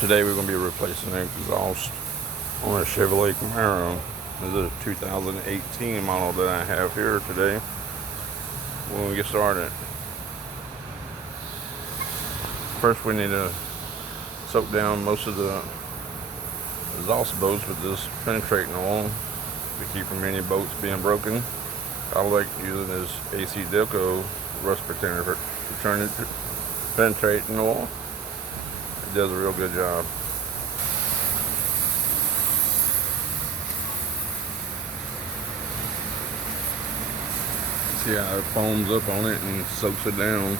Today we're going to be replacing the exhaust on a Chevrolet Camaro. This is a 2018 model that I have here today. When we get started, first we need to soak down most of the exhaust bolts with this penetrating oil to keep from any bolts being broken. I like using this AC Delco rust pretender for penetrating oil. It does a real good job. See how it foams up on it and soaks it down.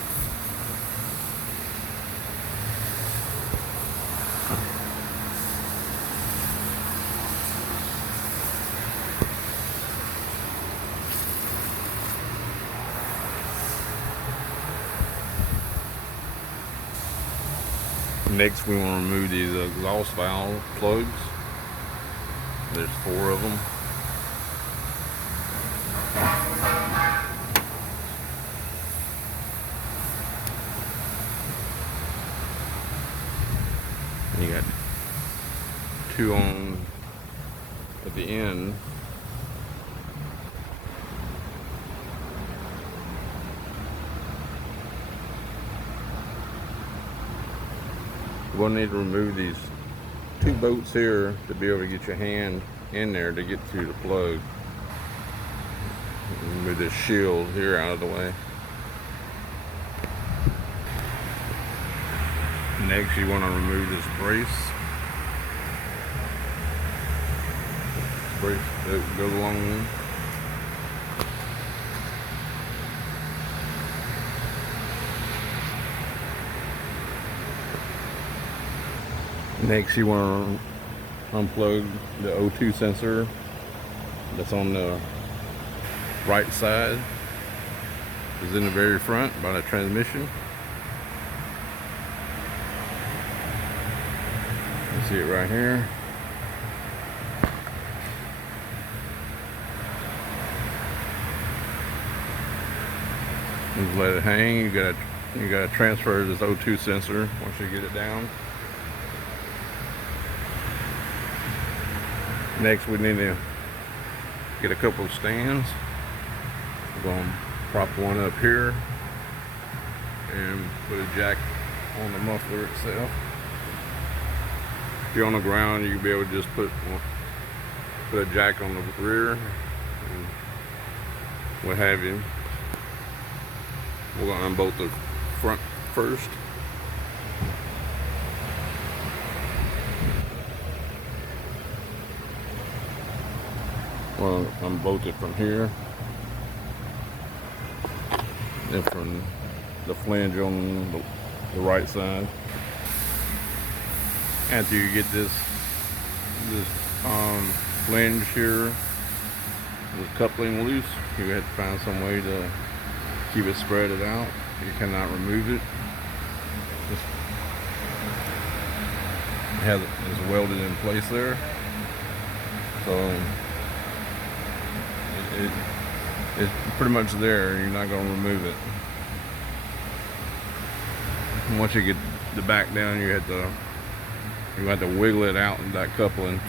Next, we want to remove these exhaust valve plugs. There's 4 of them. You got 2 on at the end. We'll need to remove these 2 bolts here to be able to get your hand in there to get through the plug. Move this shield here out of the way. Next, you want to remove this brace. This brace that goes along. Next, you want to unplug the O2 sensor that's on the right side. It's in the very front by the transmission. You see it right here. Just let it hang. You gotta transfer this O2 sensor once you get it down. Next, we need to get a couple of stands. We're going to prop one up here and put a jack on the muffler itself. If you're on the ground, you can be able to just put a jack on the rear and what have you. We're going to unbolt the front first. Well, unbolt it from here and from the flange on the right side. After you get this flange here, the coupling loose, you have to find some way to keep it spreaded out. You cannot remove it. It's welded in place there, so it's pretty much there. You're not going to remove it. And once you get the back down, you have to wiggle it out in that coupling.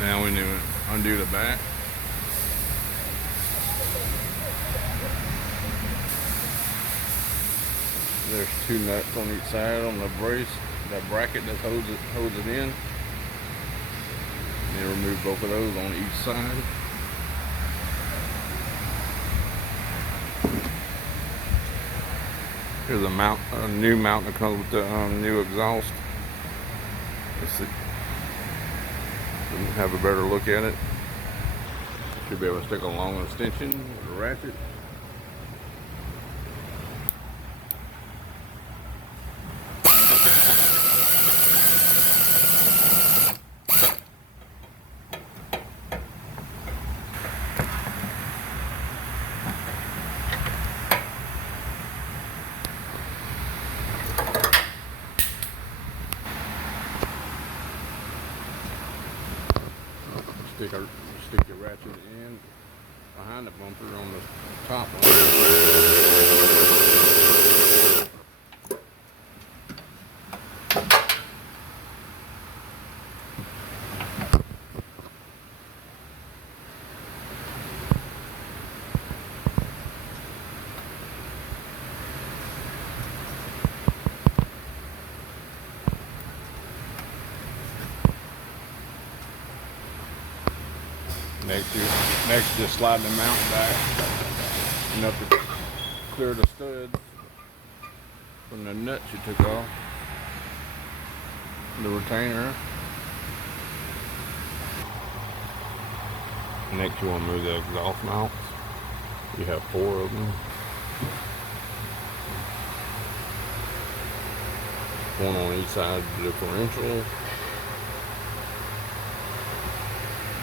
Now we need to undo the back. There's 2 nuts on each side on the brace, that bracket that holds it in. And remove both of those on each side. Here's a new mount that comes with the new exhaust. Let's see. Have a better look at it. Should be able to stick a long extension with a ratchet. Stick your ratchet in behind the bumper on the top one. Next, just slide the mount back enough to clear the studs from the nuts you took off. The retainer. Next, you want to move the exhaust mounts. You have 4 of them. One on each side of the differential.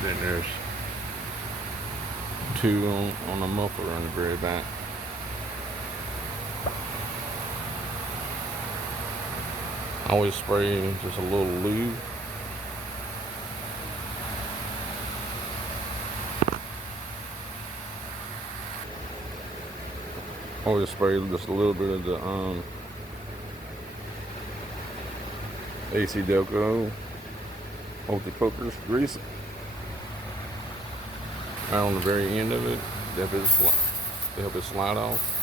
Then there's 2 on the muffler on the very back. I always spray just a little lube. Always spray just a little bit of the AC Delco multi-purpose grease right on the very end of it to help it slide off.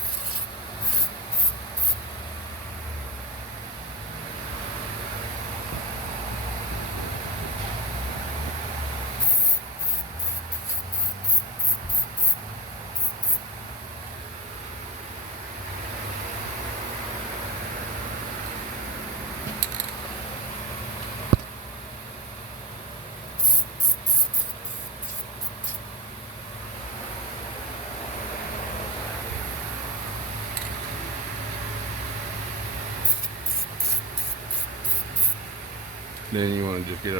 Then you want to just get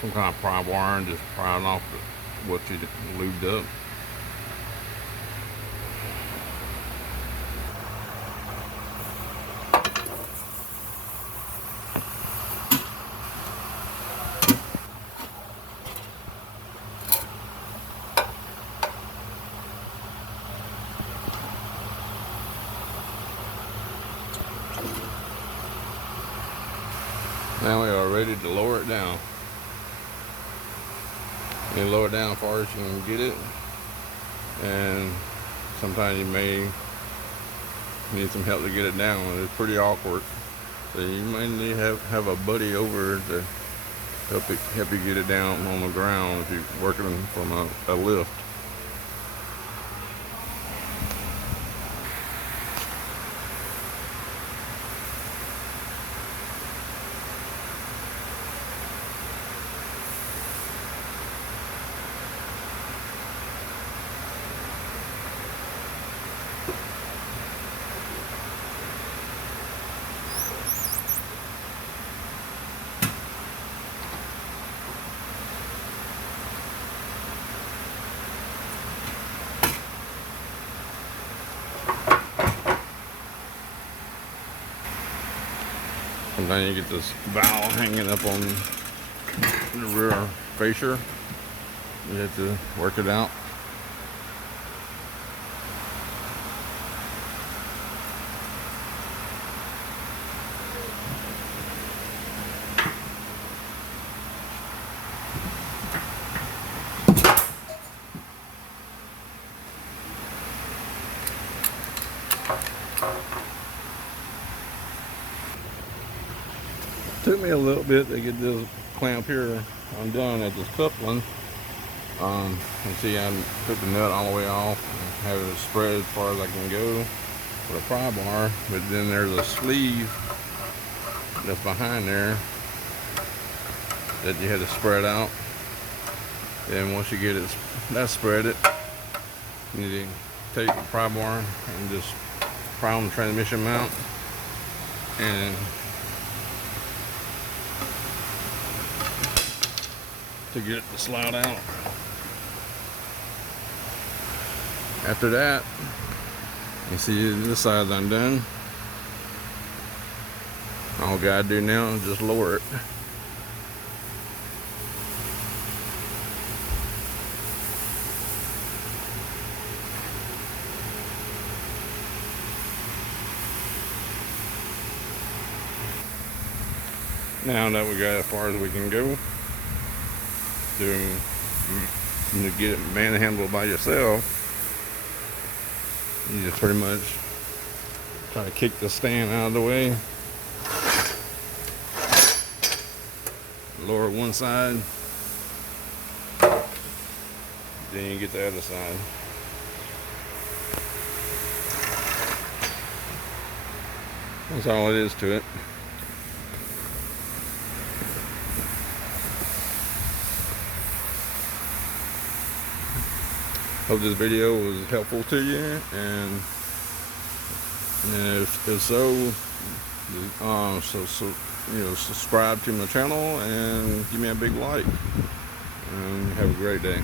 some kind of pry wire and just pry it off what you lubed up. Now we are ready to lower it down. You lower it down as far as you can get it, and sometimes you may need some help to get it down. It's pretty awkward, so you might need to have a buddy over to help you get it down on the ground if you're working from a lift. Sometimes you get this valve hanging up on the rear fascia. You have to work it out. Took me a little bit to get this clamp here undone at this coupling. You see I took the nut all the way off and have it spread as far as I can go with a pry bar, but then there's a sleeve that's behind there that you had to spread out. Then once you get it that spread it, you need to take the pry bar and just pry on the transmission mount and to get it to slide out. After that, you see this side's undone. All I gotta do now is just lower it. Now that we got as far as we can go, to get it manhandled by yourself, you just pretty much try to kick the stand out of the way, lower one side, then you get the other side. That's all it is to it. Hope this video was helpful to you, and if so, subscribe to my channel and give me a big like, and have a great day.